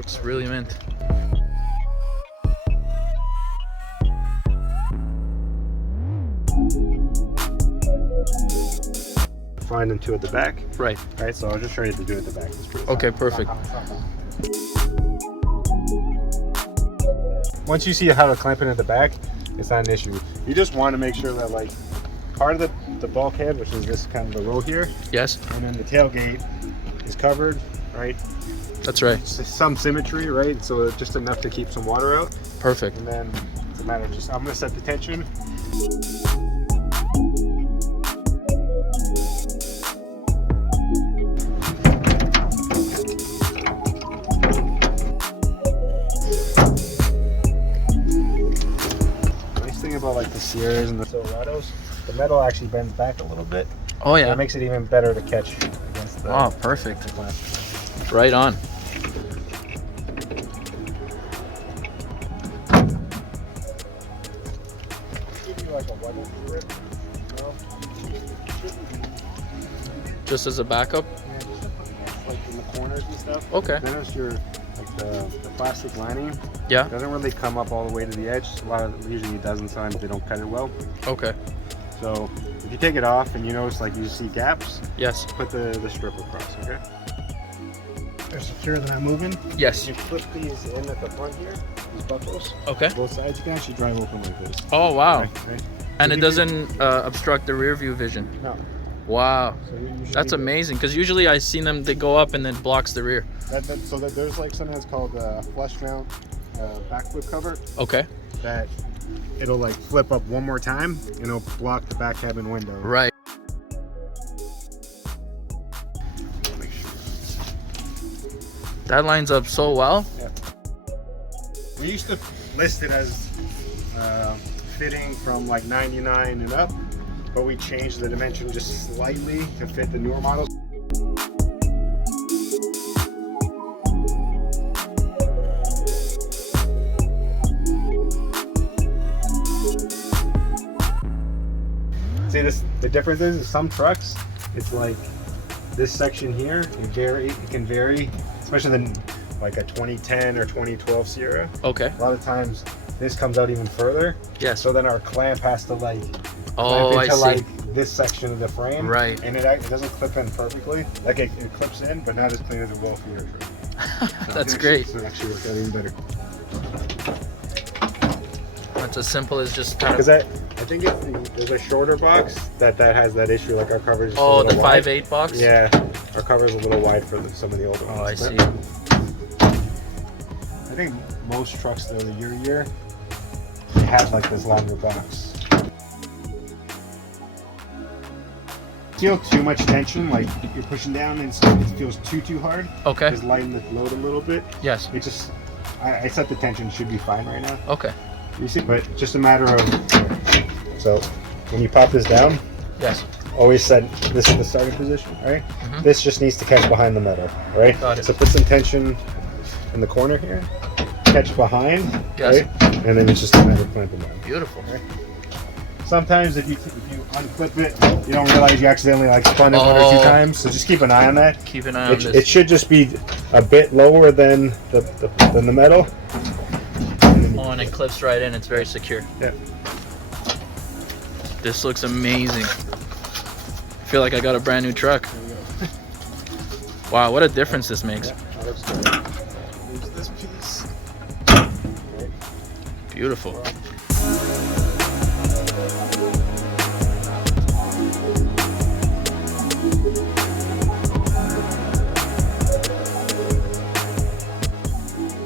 looks really mint. Find them two at the back. Right. All right, so I'll just show you to do it at the back. Okay, perfect. Once you see how to clamp it at the back, it's not an issue. You just want to make sure that like part of the bulkhead, which is this kind of the row here, Yes, and then the tailgate is covered, right? that's right. Some symmetry, right? So just enough to keep some water out. Perfect. And then it's a matter of just, I'm gonna set the tension. Nice thing about like the Sierras and the Silverados, the metal actually bends back a little bit. Oh yeah. That makes it even better to catch against the. Oh, perfect. the clamp. Right on. Give you like a weather strip, you know? Just as a backup. Yeah, just to put against, like in the corners and stuff. Okay. Then it's your like the plastic lining. Yeah. It doesn't really come up all the way to the edge. Usually it does, and sometimes they don't cut it well. Okay. So if you take it off and you notice like you see gaps, Yes. put the strip across. Okay. They're secure, they're not moving. Yes. You flip these in at the front here, these buckles. Okay. Both sides, you can actually drive open like this. Oh wow. Right? And If it you doesn't obstruct the rear view vision. No. Wow. So you usually That's amazing. Because usually I seen them, they go up and then blocks the rear. So there's like something that's called a flush mount back flip cover. Okay. That it'll like flip up one more time and it'll block the back cabin window. Right. Make sure. That lines up so well. Yeah. We used to list it as fitting from like 99 and up, but we changed the dimension just slightly to fit the newer models. See this? The difference is some trucks, it's like this section here. It can vary, especially the like a 2010 or 2012 Sierra. Okay. A lot of times this comes out even further. Yes. So then our clamp has to like Oh, clamp I into see. like this section of the frame. Right. And it doesn't clip in perfectly. Like it clips in, but not as clean as it will for your truck. So That's it great. So it actually works out even better. That's as simple as just kind Because of. I think there's a shorter box that has that issue. Like our coverage is a Oh, little the wide. 5.8 box. Yeah, our cover is a little wide for some of the older Oh, I ones. see. I think most trucks though, the year, they have like this longer box. Feel too much tension, like you're pushing down and it feels too hard. Okay. Just lighten the load a little bit. Yes. It just, I set the tension, should be fine right now. Okay. You see, but just a matter of, so when you pop this down, Yes. always set this in the starting position, right? Mhm. This just needs to catch behind the metal, right? Got it. So put some tension in the corner here, catch behind, Yes. right? And then it's just a matter of clamping down. Beautiful. Right? Sometimes if you unclip it, you don't realize you accidentally like spun it one or two Oh. times. So just keep an eye on that. Keep an eye on It this. should just be a bit lower than the metal. Oh, and it clips right in. It's very secure. Yeah. This looks amazing. I feel like I got a brand new truck. There we go. Wow, what a difference this makes. Yeah, that looks good. Use this piece. Right. Beautiful. Well,